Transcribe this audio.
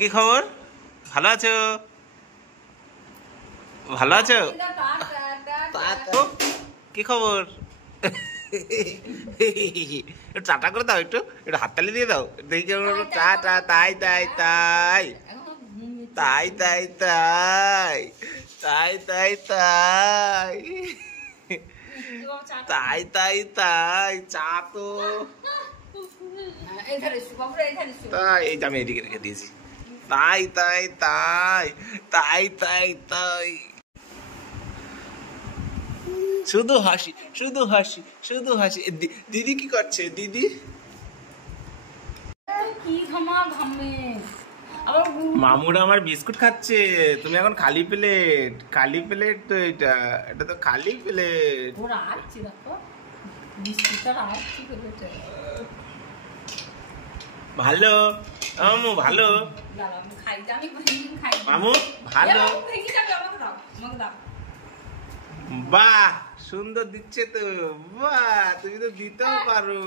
কি খবর? ভালো আছো? ভালো আছো? কি খবর? চাটা করে দাও, একটু একটু হাততালি দিয়ে দাও দেখি কেমন। টাটা। তাই তাই তাই তাই তাই তাই তাই তাই তাই তাই তাই তাই চা তো তাই, এই যে আমি এদিকে রেখে দিয়েছি। তাই তাই তাই তাই তাই তাই, শুধু হাসি শুধু হাসি শুধু হাসি। দিদি কি করছে? দিদি মামুরা আমার বিস্কুট খাচ্ছে। তুমি এখন খালি প্লেট, খালি প্লেট তো এটা, এটা তো খালি প্লেট। ভালো মামু, ভালো মামু, ভালো। বাহ, সুন্দর দিচ্ছে তো। বাহ, তুমি তো দিতেও পারো।